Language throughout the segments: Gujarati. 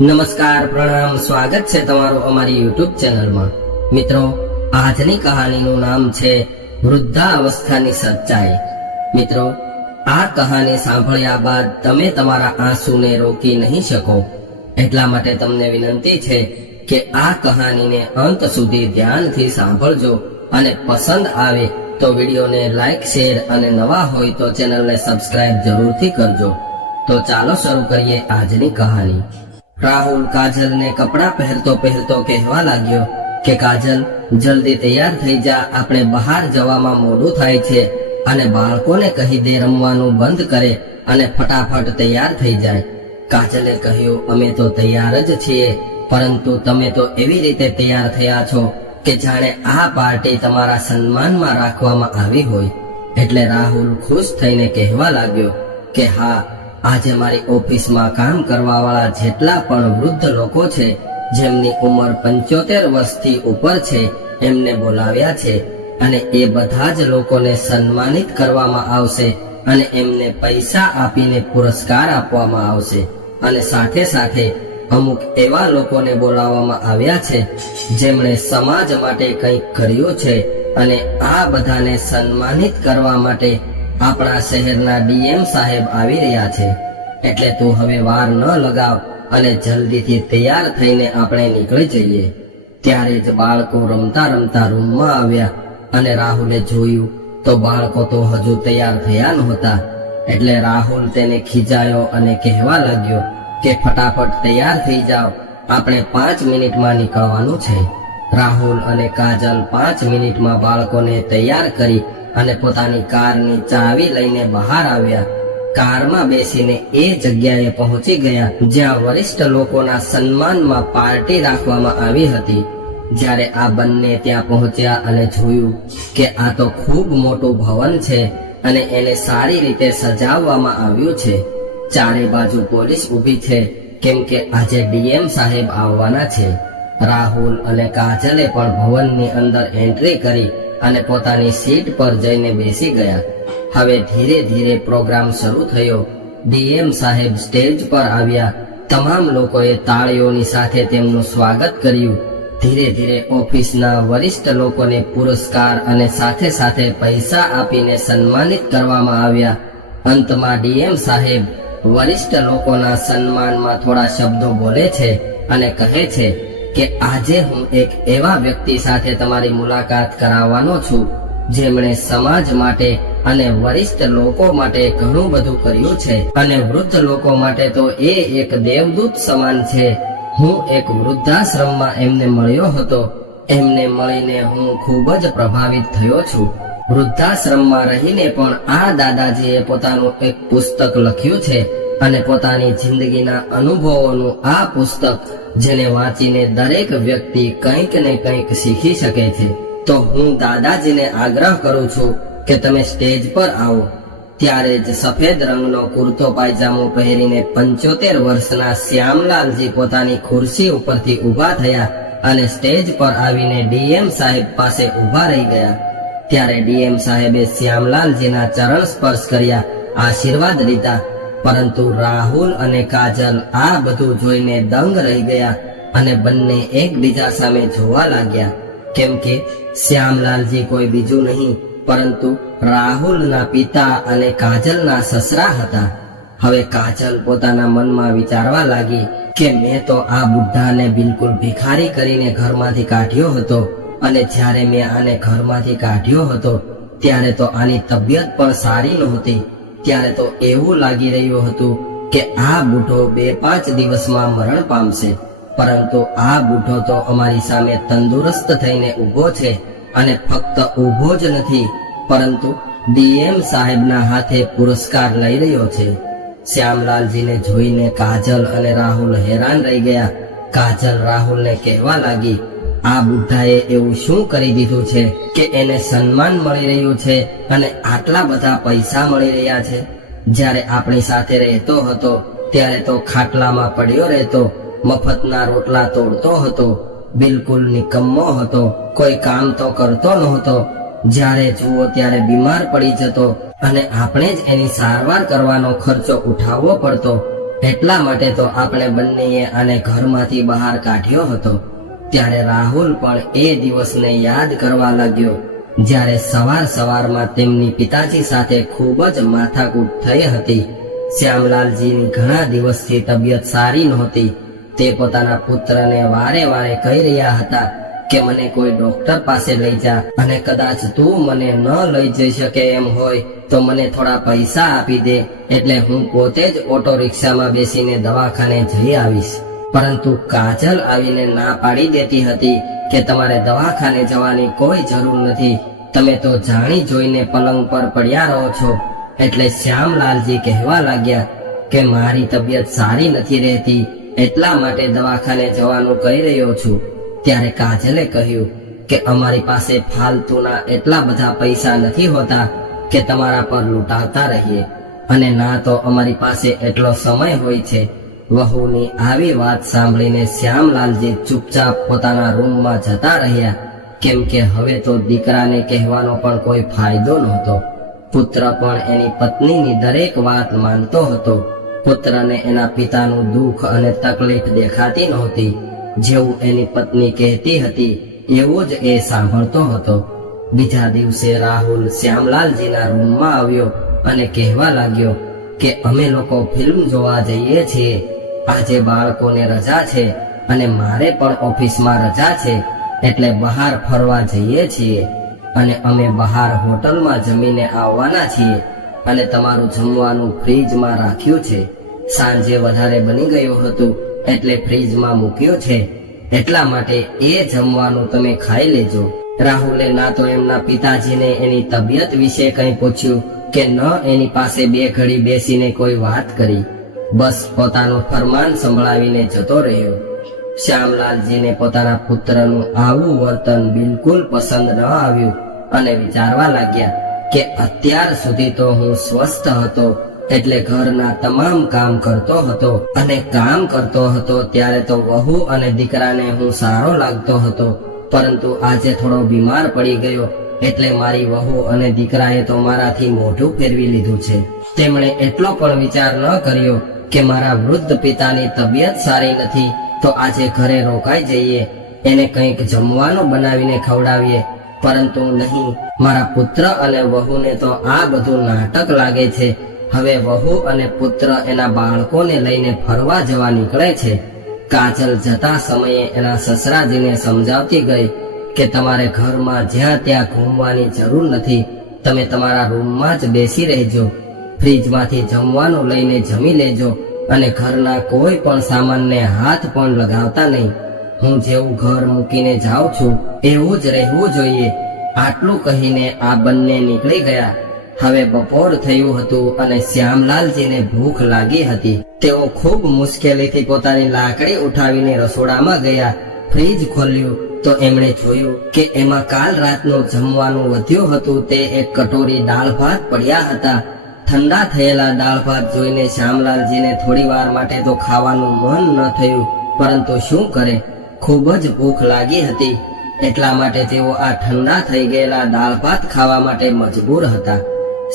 નમસ્કાર, પ્રણામ, સ્વાગત છે તમારું અમારી યુટ્યુબ ચેનલમાં। મિત્રો, આજની કહાનીનું નામ છે વૃદ્ધાવસ્થાની સચ્ચાઈ। મિત્રો, આ કહાની સાંભળ્યા બાદ તમે તમારા આંસુને રોકી નહીં શકો, એટલા માટે તમને વિનંતી છે કે આ કહાનીને અંત સુધી ધ્યાનથી સાંભળજો અને પસંદ આવે તો વિડીયોને લાઈક, શેર અને નવા હોય તો ચેનલને સબસ્ક્રાઇબ જરૂરથી કરજો। તો ચાલો શરૂ કરીએ આજની કહાની। રાહુલ કાજલને કપડાં પહેરતો પહેરતો કહેવા લાગ્યો કે કાજલ, જલ્દી તૈયાર થઈ જા, આપણે બહાર જવામાં મોડું થાય છે અને બાળકોને કહી દે રમવાનું બંધ કરે અને ફટાફટ તૈયાર થઈ જાય। કાજલે કહ્યું, અમે તો તૈયાર જ છીએ, પરંતુ તમે તો એવી રીતે તૈયાર થયા છો કે જાણે આ પાર્ટી તમારા સન્માનમાં રાખવામાં આવી હોય। એટલે રાહુલ ખુશ થઈને કહેવા લાગ્યો કે હા, આજે મારી ઓફિસમાં કામ કરવા વાળા જેટલા પણ વૃદ્ધ લોકો છે, જેમની ઉંમર 75 વર્ષથી ઉપર છે, એમને બોલાવ્યા છે અને એ બધા જ લોકોને સન્માનિત કરવામાં આવશે અને એમને પૈસા આપીને પુરસ્કાર આપવામાં આવશે। અને સાથે સાથે અમુક એવા લોકોને બોલાવવામાં આવ્યા છે જેમણે સમાજ માટે કંઈક કર્યું છે અને આ બધાને સન્માનિત કરવા માટે આપણા શહેરના ડીએમ સાહેબ આવી રહ્યા છે। એટલે તું હવે વાર ન લગાવ અને જલ્દીથી તૈયાર થઈને આપણે નીકળી જઈએ। ત્યારે જ બાળકો રમતા રમતા રૂમમાં આવ્યા અને રાહુલે જોયું તો બાળકો તો હજુ તૈયાર થયા નહોતા। એટલે રાહુલ તેને ખીજાયો અને કહેવા લાગ્યો કે ફટાફટ તૈયાર થઈ જાઓ, આપણે 5 મિનિટમાં નીકળવાનું છે। રાહુલ અને કાજલ 5 મિનિટમાં બાળકોને તૈયાર કરી અને પોતાની કારની ચાવી લઈને બહાર આવ્યા। કારમાં બેસીને એ જગ્યાએ પહોંચી ગયા જ્યાં વરિષ્ઠ લોકોના સન્માનમાં પાર્ટી રાખવામાં આવી હતી। જ્યારે આ બંને ત્યાં પહોંચ્યા અને જોયું કે આ તો ખૂબ મોટું ભવન છે અને એને સારી રીતે સજાવવામાં આવ્યું છે। ચારે બાજુ પોલીસ ઊભી છે, કેમ કે આજે ડીએમ સાહેબ આવવાના છે। રાહુલ અને કાજલે પણ ભવનની અંદર એન્ટ્રી કરી અને પોતાની સીટ પર જઈને બેસી ગયા। હવે ધીરે ધીરે પ્રોગ્રામ શરૂ થયો। ડીએમ સાહેબ સ્ટેજ પર આવ્યા। તમામ લોકોએ તાળીઓની સાથે તેમનું સ્વાગત કર્યું। ધીરે ધીરે ઓફિસના વરિષ્ઠ લોકોને પુરસ્કાર અને સાથે સાથે પૈસા આપીને સન્માનિત કરવામાં આવ્યા। અંતમાં ડીએમ સાહેબ વરિષ્ઠ લોકોના સન્માનમાં થોડા શબ્દો બોલે છે અને કહે છે કે આજે હું એક એવા વ્યક્તિ સાથે તમારી મુલાકાત કરાવવાનો છું જેમણે સમાજ માટે અને વરિષ્ઠ લોકો માટે ઘણું બધું કર્યું છે અને વૃદ્ધ લોકો માટે તો એ એક દેવદૂત સમાન છે। હું એક વૃદ્ધાશ્રમમાં એમને મળ્યો હતો। એમને મળીને હું ખૂબ જ પ્રભાવિત થયો છું। વૃદ્ધાશ્રમમાં રહીને પણ આ દાદાજીએ પોતાનું એક પુસ્તક લખ્યું છે અને પોતાની જિંદગીના અનુભવોનું આ પુસ્તક જેને વાંચીને દરેક વ્યક્તિ કંઈક ને કંઈક શીખી શકે છે। તો હું દાદાજીને આગ્રહ કરું છું કે તમે સ્ટેજ પર આવો। ત્યારે જ સફેદ રંગનો કુર્તો પાયજામો પહેરીને 75 વર્ષના શ્યામલાલજી પોતાની ખુરશી ઉપરથી ઊભા થયા અને સ્ટેજ પર આવીને ડીએમ સાહેબ પાસે ઊભા રહી ગયા। ત્યારે ડીએમ સાહેબે શ્યામલાલજીના ચરણ સ્પર્શ કર્યા, આશીર્વાદ લીધા। પરંતુ રાહુલ અને કાજલ આ બધું જોઈને દંગ રહી ગયા અને બંને એકબીજા સામે જોવા લાગ્યા, કેમ કે શ્યામલાલજી કોઈ બીજું નહીં પરંતુ રાહુલના પિતા અને કાજલના સસરા હતા। હવે કાજલ પોતાના મનમાં વિચારવા લાગી કે મેં તો આ બુઢ્ઢાને બિલકુલ ભિખારી કરીને ઘરમાંથી કાઢ્યો હતો અને જ્યારે મેં આને ઘરમાંથી કાઢ્યો હતો ત્યારે તો આની તબિયત પણ સારી નહોતી। ત્યારે તો એવું લાગી રહ્યું હતું કે આ બુઢો 2-5 દિવસમાં મરણ પામશે, પરંતુ આ બુઢો તો અમારી સામે તંદુરસ્ત થઈને ઊભો છે અને ફક્ત ઊભો જ નથી પરંતુ ડીએમ સાહેબના હાથે પુરસ્કાર લઈ રહ્યો છે। શ્યામલાલજીને જોઈને કાજલ અને રાહુલ હેરાન રહી ગયા। કાજલ રાહુલને કહેવા લાગી, આ બુઢ્ઢાએ એવું શું કરી દીધું છે કે એને સન્માન મળી રહ્યું છે અને આટલા બધા પૈસા મળી રહ્યા છે? જ્યારે આપણી સાથે રહેતો હતો ત્યારે તો ખાટલામાં પડ્યો રહેતો, મફતના રોટલા તોડતો હતો, બિલકુલ નિકમ્મો હતો, કોઈ કામ તો કરતો નહોતો। જ્યારે જુઓ ત્યારે બીમાર પડી જતો અને આપણે જ એની સારવાર કરવાનો ખર્ચો ઉઠાવવો પડતો। એટલા માટે તો આપણે બંનેએ આને ઘરમાંથી બહાર કાઢ્યો હતો. ત્યારે રાહુલ પણ એ દિવસને યાદ કરવા લાગ્યો જ્યારે સવારમાં તેમની પિતાજી સાથે ખૂબ જ માથાકૂટ થઈ હતી. શ્યામલાલજીની ઘણા દિવસથી તબિયત સારી નહોતી. તે પોતાના પુત્રને વારે વારે કહી રહ્યા હતા કે મને કોઈ ડોક્ટર પાસે લઈ જા, અને કદાચ તું મને ન લઈ જઈ શકે એમ હોય તો મને થોડા પૈસા આપી દે, એટલે હું પોતે જ ઓટો રિક્ષામાં બેસીને દવાખાને જઈ આવીશ. પરંતુ કાજલ આવીને ના પાડી દેતી હતી કે તમારે દવાખાને જવાની કોઈ જરૂર નથી, તમે તો જાણી જોઈને પલંગ પર પડ્યા રહો છો. એટલે શ્યામલાલજી કહેવા લાગ્યા કે મારી તબિયત સારી નથી રહેતી, એટલા માટે દવાખાને જવાનું કહી રહ્યો છું. ત્યારે કાજલે કહ્યું કે અમારી પાસે ફાલતુના એટલા બધા પૈસા નથી હોતા કે તમારા પર લૂંટાવતા રહીએ, અને ના તો અમારી પાસે એટલો સમય હોય છે. વહુની આવી વાત સાંભળીને શ્યામલાલજી ચૂપચાપ પોતાના રૂમમાં જતા રહ્યા, કેમ કે હવે તો દીકરાને કહેવાનો પણ કોઈ ફાયદો નહોતો. પુત્ર પણ એની પત્નીની દરેક વાત માનતો હતો. પુત્રને એના પિતાનું દુઃખ અને તકલીફ દેખાતી નહોતી. જેવું એની પત્ની કહેતી હતી એવું જ એ સાંભળતો હતો. બીજા દિવસે રાહુલ શ્યામલાલજીના રૂમમાં આવ્યો અને કહેવા લાગ્યો કે અમે લોકો ફિલ્મ જોવા જઈએ છીએ. આજે બાળકોને રજા છે અને મારે પણ ઓફિસમાં રજા છે, એટલે બહાર ફરવા જઈએ છીએ, અને અમે બહાર હોટલમાં જમીને આવવાના છીએ, અને તમારું જમવાનું ફ્રીજમાં રાખ્યું છે. સાંજે વધારે બની ગયું હતું એટલે ફ્રીજમાં મૂક્યું છે, એટલા માટે એ જમવાનું તમે ખાઈ લેજો. રાહુલે ના તો એમના પિતાજીને એની તબિયત વિશે કંઈ પૂછ્યું કે ન એની પાસે બે ઘડી બેસીને કોઈ વાત કરી. બસ પોતાનું ફરમાન સંભળાવીને જતો રહ્યો. શ્યામલાલજીને પોતાના પુત્રનું આવું વર્તન બિલકુલ પસંદ ન આવ્યું અને વિચારવા લાગ્યા કે અત્યાર સુધી તો હું સ્વસ્થ હતો, એટલે ઘરના તમામ કામ કરતો હતો, અને કામ કરતો હતો ત્યારે તો વહુ અને દીકરાને હું સારો લાગતો હતો, પરંતુ આજે થોડો બીમાર પડી ગયો એટલે મારી વહુ અને દીકરાએ તો મારાથી મોઢું ફેરવી લીધું છે. તેમણે એટલો પણ વિચાર ન કર્યો કે મારા વૃદ્ધ પિતાની તબિયત સારી નથી તો આજે ઘરે રોકાઈ જઈએ, એને કંઈક જમવાનું બનાવીને ખવડાવીએ. પરંતુ નહીં, મારા પુત્ર અને વહુને તો આ બધું નાટક લાગે છે. હવે વહુ અને પુત્ર એના બાળકોને લઈને ફરવા જવા નીકળે છે. કાજલ જતા સમયે એના સસરાજીને સમજાવતી ગઈ કે તમારે ઘરમાં જ્યાં ત્યાં ઘૂમવાની જરૂર નથી, તમે તમારા રૂમમાં જ બેસી રહેજો, ફ્રીજમાંથી જમવાનું લઈને જમી લેજો, અને ઘરના કોઈ પણ સામાનને હાથ પણ લગાવતા નહીં. હું જેવું ઘર મૂકીને જાઉં છું એવું જ રહેવું જોઈએ. આટલું કહીને આ બંને નીકળી ગયા. હવે બપોર થયું હતું અને શ્યામલાલજીને ભૂખ લાગી હતી. તેઓ ખૂબ મુશ્કેલીથી પોતાની લાકડી ઉઠાવીને રસોડામાં ગયા. ફ્રીજ ખોલ્યું તો એમણે જોયું કે એમાં કાલ રાતનું જમવાનું વધ્યું હતું તે એક કટોરી દાળ ભાત પડ્યા હતા. ઠંડા થયેલા દાળ ભાત જોઈને શ્યામલાલજીને થોડી વાર માટે તો ખાવાનું મન ન થયું, પરંતુ શું કરે, ખૂબ જ ભૂખ લાગી હતી, એટલા માટે તેઓ આ ઠંડા થઈ ગયેલા દાળ ભાત ખાવા માટે મજબૂર હતા.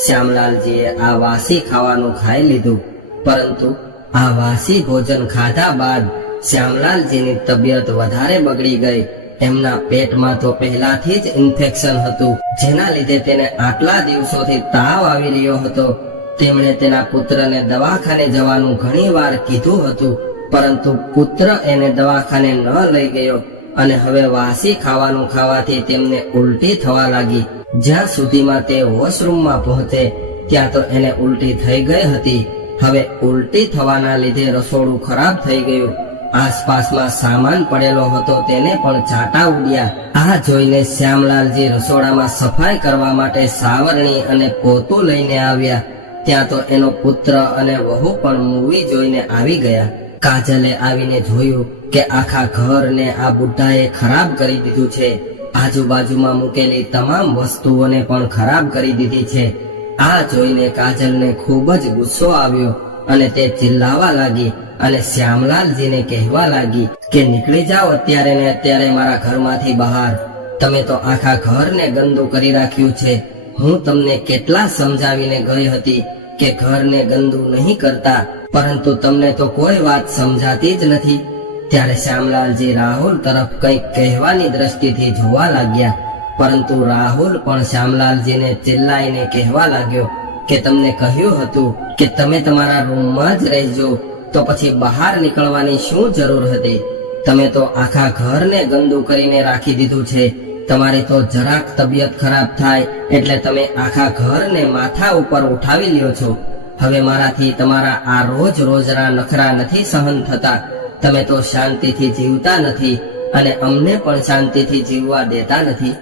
શ્યામલાલજીએ આ વાસી ખાવાનું ખાઈ લીધું, પરંતુ આ વાસી ભોજન ખાધા બાદ શ્યામલાલજીની તબિયત વધારે બગડી ગઈ. એમના પેટમાં તો પહેલાથી જ ઇન્ફેક્શન હતું, જેના લીધે તેને આટલા દિવસોથી તાવ આવી રહ્યો હતો. તેમણે તેના પુત્રને દવાખાને જવાનું ઘણી વાર કીધું હતું, પરંતુ પુત્ર એને દવાખાને ન લઈ ગયો, અને હવે વાસી ખાવાનું ખાવાથી તેમને ઉલટી થવા લાગી. જ્યાં સુધીમાં તે વોશરૂમમાં પહોંચે ત્યાં તો એને ઉલટી થઈ ગઈ હતી. હવે ઉલટી થવાના લીધે રસોડું ખરાબ થઈ ગયું. આસપાસમાં સામાન પડેલો હતો તેને પણ ચાટા ઉડ્યા. આ જોઈને શ્યામલાલજી રસોડામાં સફાઈ કરવા માટે સાવરણી અને પોતું લઈને આવ્યા. ત્યાં તો એનો પુત્ર અને વહુ પણ મૂવી જોઈને આવી ગયા. કાજલે આવીને જોયું કે આખા ઘરને આ બુઢ્ઢાએ ખરાબ કરી દીધું છે. આજુબાજુમાં મૂકેલી તમામ વસ્તુઓને પણ ખરાબ કરી દીધી છે. આ જોઈને કાજલને ખૂબ જ ગુસ્સો આવ્યો અને તે ચિલ્લાવા લાગી અને શ્યામલાલજીને કહેવા લાગી કે નીકળી જાઓ અત્યારે ને અત્યારે મારા ઘરમાંથી બહાર. તમે તો આખા ઘરને ગંદુ કરી રાખ્યું છે. હું તમને કેટલા સમજાવીને ગઈ હતી કે ઘરને ગંદુ નહીં કરતા, પરંતુ તમને તો કોઈ વાત સમજાતી જ નથી. ત્યારે શ્યામલાલજી રાહુલ તરફ કંઈક કહેવાની દ્રષ્ટિથી જોવા લાગ્યા, પરંતુ રાહુલ પણ શ્યામલાલજીને ચિલ્લાઈને કહેવા લાગ્યો કે તમને કહ્યું હતું કે તમે તમારા રૂમમાં જ રહેજો, તો પછી બહાર નીકળવાની શું જરૂર હતી? તમે તો આખા ઘરને ગંદુ કરીને રાખી દીધું છે. તમારી તો જરાક તબિયત ખરાબ થાય એટલે તમે આખા ઘરને માથા ઉપર ઉઠાવી લ્યો છો. હવે મારાથી તમારા આ રોજ રોજના નખરા નથી સહન થતા. તમે તો શાંતિથી જીવતા નથી અને અમને પણ શાંતિથી જીવવા દેતા નથી.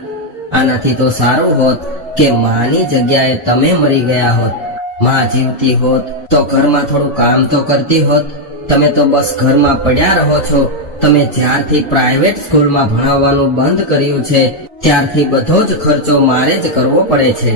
આનાથી તો સારું હોત કે માની જગ્યાએ તમે મરી ગયા હોત. માં જીવતી હોત તો ઘરમાં થોડું કામ તો કરતી હોત. તમે તો બસ ઘરમાં પડ્યા રહો છો. તમે જ્યારથી પ્રાઇવેટ સ્કૂલમાં ભણાવવાનું બંધ કર્યું છે ત્યારથી બધો જ ખર્ચો મારે જ કરવો પડે છે.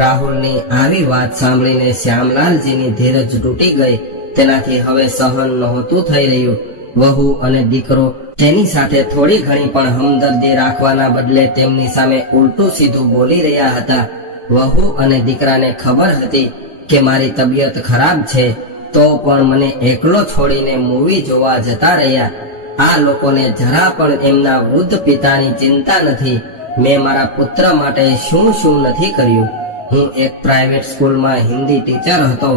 રાહુલની આવી વાત સાંભળીને શ્યામલાલજીની ધીરજ તૂટી ગઈ. તેનાથી હવે સહન નહોતું થઈ રહ્યું. વહુ અને દીકરો તેની સાથે થોડી ઘણી પણ હમદર્દી રાખવાના બદલે તેમની સામે ઉલટું સીધું બોલી રહ્યા હતા. વહુ અને દીકરાને ખબર હતી કે મારી તબિયત ખરાબ છે, તો પણ મને એકલો છોડીને મૂવી જોવા જતા રહ્યા. આ લોકોને જરા પણ એમના વૃદ્ધ પિતાની ચિંતા નથી. મેં મારા પુત્ર માટે શું શું નથી કર્યું. હું એક પ્રાઇવેટ સ્કૂલમાં હિન્દી ટીચર હતો.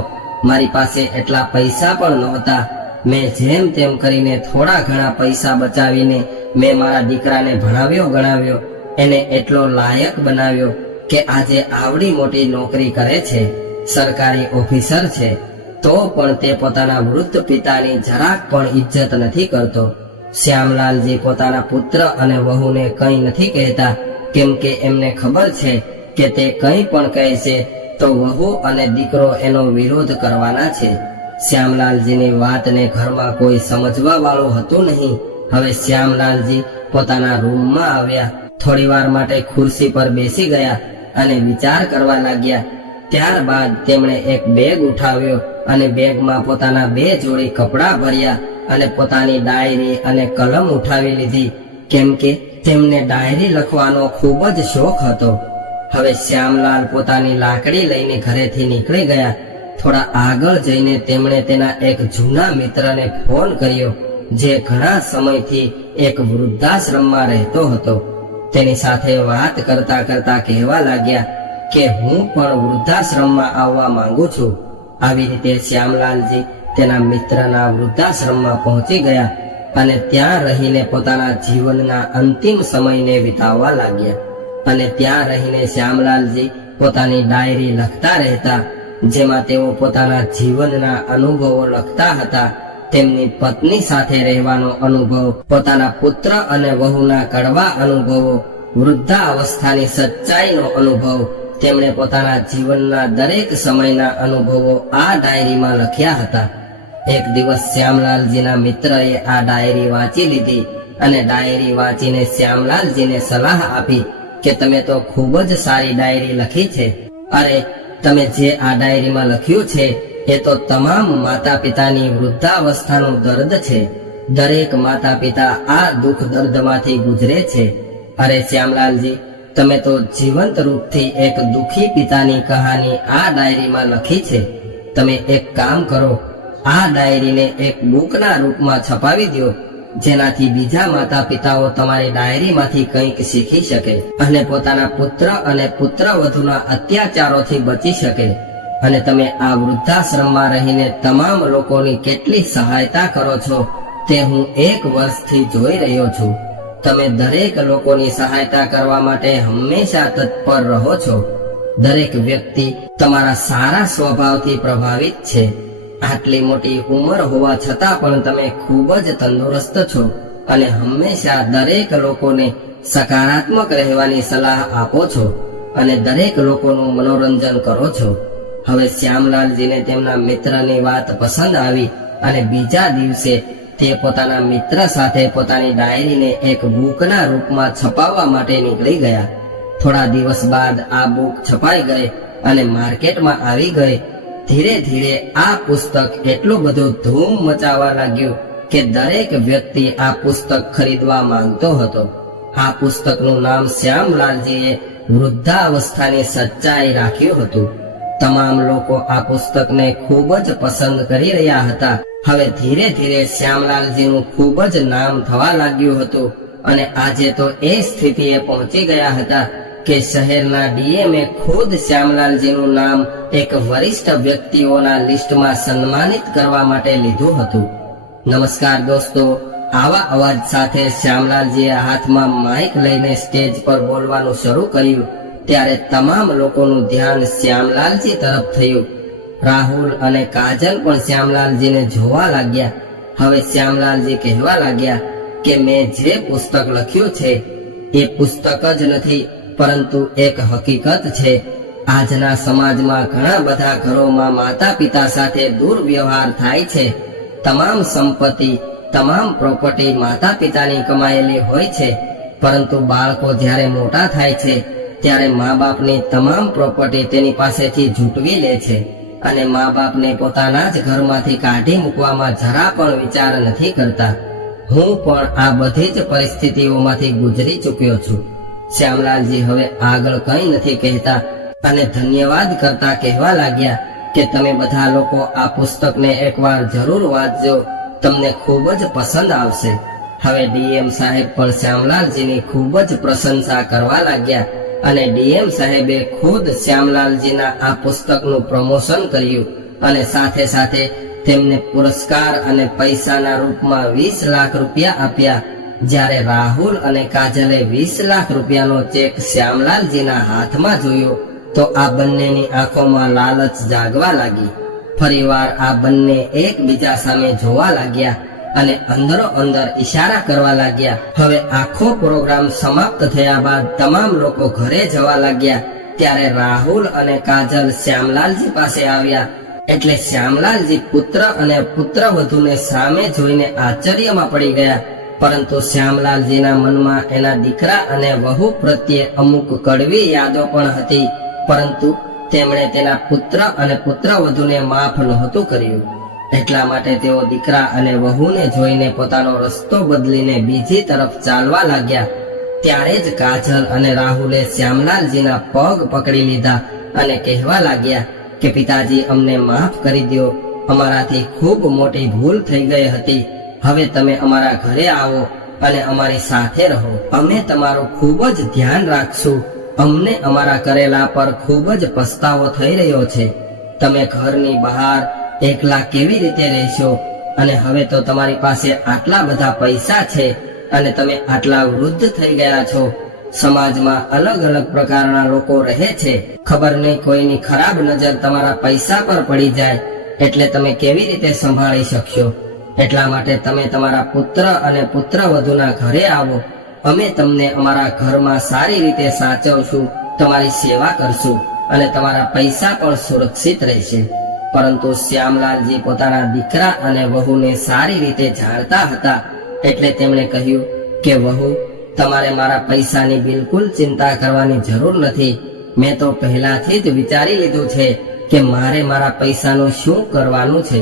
મારી પાસે એટલા પૈસા પણ નહોતા. મેં જેમ તેમ કરીને થોડા ઘણા પૈસા બચાવીને મેં મારા દીકરાને ભણાવ્યો ગણાવ્યો. એને એટલો લાયક બનાવ્યો કે આજે આવડી મોટી નોકરી કરે છે, સરકારી ઓફિસર છે. તો પણ તે પોતાના વૃદ્ધ પિતાની જરાક પણ ઇજ્જત નથી કરતો. શ્યામલાલજી પોતાના પુત્ર અને વહુને કંઈ નથી કહેતા, કેમ કે એમને ખબર છે કે તે કંઈ પણ કહેશે તો વહુ અને દીકરો એનો વિરોધ કરવાના છે. શ્યામલાલજીની વાતને ઘરમાં કોઈ સમજવા વાળું હતું નહીં. હવે શ્યામલાલજી પોતાના રૂમમાં આવ્યા. થોડીવાર માટે ખુરશી પર બેસી ગયા અને વિચાર કરવા લાગ્યા. ત્યારબાદ તેમણે એક બેગ ઉઠાવ્યો અને બેગમાં પોતાના 2 જોડી કપડાં ભર્યા અને પોતાની ડાયરી અને કલમ ઉઠાવી લીધી, કેમ કે તેમને ડાયરી લખવાનો ખૂબ જ શોખ હતો. હવે શ્યામલાલ પોતાની લાકડી લઈને ઘરેથી નીકળી ગયા. થોડા આગળ જઈને તેમણે તેના એક જૂના મિત્રને ફોન કર્યો, જે ઘણા સમયથી એક વૃદ્ધાશ્રમમાં રહેતો હતો. તેની સાથે વાત કરતા કરતા કહેવા લાગ્યા કે હું પણ વૃદ્ધાશ્રમમાં આવવા માંગુ છું. આવી રીતે શ્યામલાલજી તેના મિત્રના વૃદ્ધાશ્રમમાં પહોંચી ગયા અને ત્યાં રહીને પોતાના જીવનના અંતિમ સમયને વિતાવવા લાગ્યા. અને ત્યાં રહીને શ્યામલાલજી પોતાની ડાયરી લખતા રહેતા, જેમાં તેઓ પોતાના જીવનના અનુભવો લખતા હતા. તેમની પત્ની સાથે રહેવાનો અનુભવ, પોતાના પુત્ર અને વહુના કડવા અનુભવો, વૃદ્ધાવસ્થાની સચ્ચાઈનો અનુભવ. તેમણે પોતાના જીવનના દરેક સમયના અનુભવો આ ડાયરીમાં લખ્યા હતા. એક દિવસ શ્યામલાલજીના મિત્રએ આ ડાયરી વાંચી લીધી અને ડાયરી વાંચીને શ્યામલાલજીને સલાહ આપી કે તમે તો ખૂબ જ સારી ડાયરી લખી છે. અરે, તમે જે આ ડાયરીમાં લખ્યું છે એ તો તમામ માતા પિતાની વૃદ્ધાવસ્થાનું દર્દ છે. દરેક માતા પિતા આ દુઃખ દર્દમાંથી ગુજરે છે. અરે શ્યામલાલજી, તમે તો જીવંત રૂપથી એક દુઃખી પિતાની કહાની આ ડાયરીમાં લખી છે. તમે એક કામ કરો, આ ડાયરીને એક બુકના રૂપમાં છપાવી દો, જેનાથી બીજા માતા પિતાઓ તમારી ડાયરીમાંથી કંઈક શીખી શકે અને પોતાના પુત્ર અને પુત્રવધુના અત્યાચારોથી બચી શકે. અને તમે આ વૃદ્ધાશ્રમમાં રહીને તમામ લોકોની કેટલી સહાયતા કરો છો તે હું 1 વર્ષથી જોઈ રહ્યો છું. તમે દરેક લોકોની સહાયતા કરવા માટે હંમેશા તત્પર રહો છો. દરેક વ્યક્તિ તમારા સારા સ્વભાવથી પ્રભાવિત છે. આટલી મોટી ઉંમર હોવા છતાં પણ તમે ખૂબ જ તંદુરસ્ત છો અને હંમેશા દરેક લોકોને સકારાત્મક રહેવાની સલાહ આપો છો અને દરેક લોકોનું મનોરંજન કરો છો. હવે શ્યામલાલજીને તેમના મિત્રની વાત પસંદ આવી અને બીજા દિવસે તે પોતાના મિત્ર સાથે પોતાની ડાયરીને એક બુકના રૂપમાં છપાવવા માટે નીકળી ગયા. થોડા દિવસ બાદ આ બુક છપાઈ ગઈ અને માર્કેટમાં આવી ગઈ. ધીરે ધીરે આ પુસ્તક એટલું બધું ધૂમ મચાવવા લાગ્યું કે દરેક વ્યક્તિ આ પુસ્તક ખરીદવા માંગતો હતો. આ પુસ્તકનું નામ શ્યામલાલજીએ વૃદ્ધાવસ્થાની સચ્ચાઈ રાખ્યું હતું. તમામ લોકો આ પુસ્તકને ખૂબ જ પસંદ કરી રહ્યા હતા. હવે ધીરે ધીરે શ્યામલાલજીનું ખૂબ જ નામ થવા લાગ્યું હતું અને આજે તો એ સ્થિતિએ પહોંચી ગયા હતા કે શહેરના ડીએમએ ખુદ શ્યામલાલજીનું નામ એક વરિષ્ઠ વ્યક્તિઓના લિસ્ટમાં સન્માનિત કરવા માટે લીધું હતું. નમસ્કાર દોસ્તો, આવા અવાજ સાથે શ્યામલાલજીએ હાથમાં માઇક લઈને સ્ટેજ પર બોલવાનું શરૂ કર્યું ત્યારે તમામ લોકોનું ધ્યાન શ્યામલાલજી તરફ થયું. રાહુલ અને કાજલ પણ શ્યામલાલજીને જોવા લાગ્યા. હવે શ્યામલાલજી કહેવા લાગ્યા કે મેં જે પુસ્તક લખ્યું છે એ પુસ્તક જ નથી, પરંતુ એક હકીકત છે. આજના સમાજમાં ઘણા બધા ઘરોમાં માતા પિતા સાથે દુર્વ્યવહાર થાય છે. તમામ સંપત્તિ, તમામ પ્રોપર્ટી માતા પિતાની કમાયેલી હોય છે, પરંતુ બાળકો જ્યારે મોટા થાય છે ત્યારે મા બાપની તમામ પ્રોપર્ટી તેની પાસેથી ઝૂંટવી લે છે અને મા બાપને પોતાના જ ઘરમાંથી કાઢી મૂકવામાં જરા પણ વિચાર નથી કરતા. હું પણ આ બધી જ પરિસ્થિતિઓમાંથી ગુજરી ચૂક્યો છું. શ્યામલાલજી હવે આગળ કંઈ નથી કહેતા અને ધન્યવાદ કરતા કહેવા લાગ્યા કે તમે બધા લોકો આ પુસ્તકને એકવાર જરૂર વાંચજો, તમને ખૂબ જ પસંદ આવશે. હવે ડીએમ સાહેબ પણ શ્યામલાલજીની ખૂબ જ પ્રશંસા કરવા લાગ્યા અને ડીએમ સાહેબે ખુદ શ્યામલાલજીના આ પુસ્તકનું પ્રમોશન કર્યું અને સાથે સાથે તેમને પુરસ્કાર અને પૈસાના રૂપમાં 20 લાખ રૂપિયા આપ્યા. જ્યારે રાહુલ અને કાજલે 20 લાખ રૂપિયાનો ચેક શ્યામલાલજીના હાથમાં જોયો તો આ બંનેની આંખોમાં લાલચ જાગવા લાગી. ફરીવાર આ બંને એકબીજા સામે જોવા લાગ્યા અને અંદરો અંદર ઈશારા કરવા લાગ્યા. હવે આખો પ્રોગ્રામ સમાપ્ત થયા બાદ તમામ લોકો ઘરે જવા લાગ્યા ત્યારે રાહુલ અને કાજલ શ્યામલાલજી પાસે આવ્યા. એટલે શ્યામલાલજી પુત્ર અને પુત્રવધૂને સામે જોઈને આશ્ચર્યમાં પડી ગયા, પરંતુ શ્યામલાલજીના મનમાં એના દીકરા અને વહુ પ્રત્યે અમુક કડવી યાદો પણ હતી, પરંતુ તેમણે તેના પુત્ર અને પુત્રવધૂને માફ નહોતું કર્યું. એટલા માટે તેઓ દીકરા અને વહુને જોઈને પોતાનો રસ્તો બદલીને બીજી તરફ ચાલવા લાગ્યા. ત્યારે જ કાજલ અને રાહુલે શ્યામલાલજીના પગ પકડી લીધા અને કહેવા લાગ્યા કે પિતાજી, અમને માફ કરી દો, અમારાથી ખૂબ મોટી ભૂલ થઈ ગઈ હતી. હવે તમે અમારા ઘરે આવો અને અમારી સાથે રહો. અમે તમારું ખૂબ જ ધ્યાન રાખશું. અમને અમારા કરેલા પર ખૂબ જ પસ્તાવો થઈ રહ્યો છે. તમે ઘરની બહાર એકલા કેવી રીતે રહેશો? અને હવે તો તમારી પાસે આટલા બધા પૈસા છે અને તમે આટલા વૃદ્ધ થઈ ગયા છો. સમાજમાં અલગ અલગ પ્રકારના લોકો રહે છે. ખબર નહીં કોઈની ખરાબ નજર તમારા પૈસા પર પડી જાય એટલે તમે કેવી રીતે સંભાળી શકશો? એટલા માટે તમે તમારા પુત્ર અને પુત્રવધૂના ઘરે આવો. અમે તમને અમારા ઘરમાં સારી રીતે સાચવશું, તમારી સેવા કરશું અને તમારા પૈસા પણ સુરક્ષિત રહેશે. પરંતુ શ્યામલાલજી પોતાના દીકરા અને વહુને સારી રીતે જાણતા હતા, એટલે તેમણે કહ્યું કે વહુ, તમારે મારા પૈસાની બિલકુલ ચિંતા કરવાની જરૂર નથી. મેં તો પહેલાથી જ વિચારી લીધું છે કે મારે મારા પૈસાનું શું કરવાનું છે.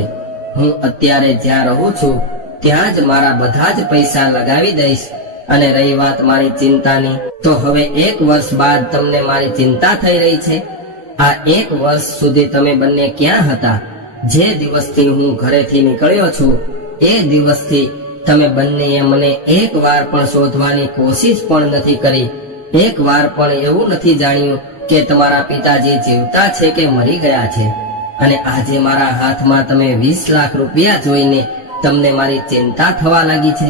હું અત્યારે જ્યાં રહું છું ત્યાં જ મારા બધા જ પૈસા લગાવી દઈશ. અને રહી વાત મારી ચિંતાની, તો હવે 1 વર્ષ બાદ તમને મારી ચિંતા થઈ રહી છે. આ 1 વર્ષ સુધી તમે બંને ક્યાં હતા? જે દિવસથી હું ઘરેથી નીકળ્યો છું એ દિવસથી તમે બંનેએ મને એક વાર પણ શોધવાની કોશિશ પણ નથી કરી. એક વાર પણ એવું નથી જાણ્યું કે તમારા પિતાજી જીવતા છે કે મરી ગયા છે. અને આજે મારા હાથમાં તમે 20 લાખ રૂપિયા જોઈને તમને મારી ચિંતા થવા લાગી છે.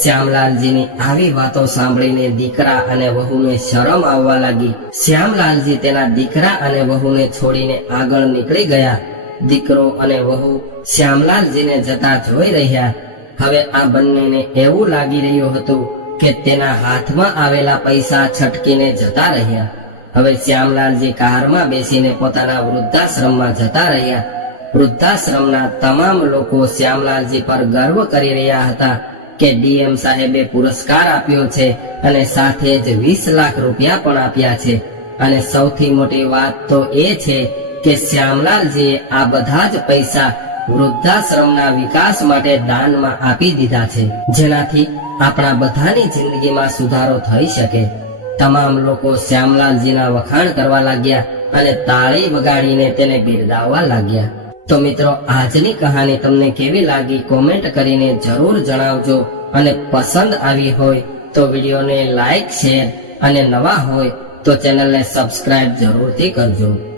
શ્યામલાલજીની આવી વાતો સાંભળીને દીકરા અને વહુને શરમ આવવા લાગી. શ્યામલાલજી તેના દીકરા અને વહુને છોડીને આગળ નીકળી ગયા. દીકરો અને વહુ શ્યામલાલજીને જતા જોઈ રહ્યા. હવે આ બંનેને એવું લાગી રહ્યું હતું કે તેના હાથમાં આવેલા પૈસા છટકીને જતા રહ્યા. હવે શ્યામલાલજી કારમાં બેસીને પોતાના વૃદ્ધાશ્રમમાં જતા રહ્યા. વૃદ્ધાશ્રમના તમામ લોકો શ્યામલાલજી પર ગર્વ કરી રહ્યા હતા કે ડીએમ સાહેબે પુરસ્કાર આપ્યો છે અને સાથે જ 20 લાખ રૂપિયા પણ આપ્યા છે. અને સૌથી મોટી વાત તો એ છે કે શ્યામલાલજીએ આ બધા જ પૈસા વૃદ્ધાશ્રમના વિકાસ માટે દાનમાં આપી દીધા છે, જેનાથી આપણા બધાની જિંદગીમાં સુધારો થઈ શકે. તમામ લોકો શ્યામલાલજીના વખાણ કરવા લાગ્યા અને તાળી વગાડીને તેને બિરદાવવા લાગ્યા. તો મિત્રો, આજની કહાની તમને કેવી લાગી કોમેન્ટ કરીને જરૂર જણાવજો, અને પસંદ આવી હોય તો વિડીયોને લાઈક, શેર અને નવા હોય તો ચેનલને સબસ્ક્રાઇબ જરૂરથી કરજો.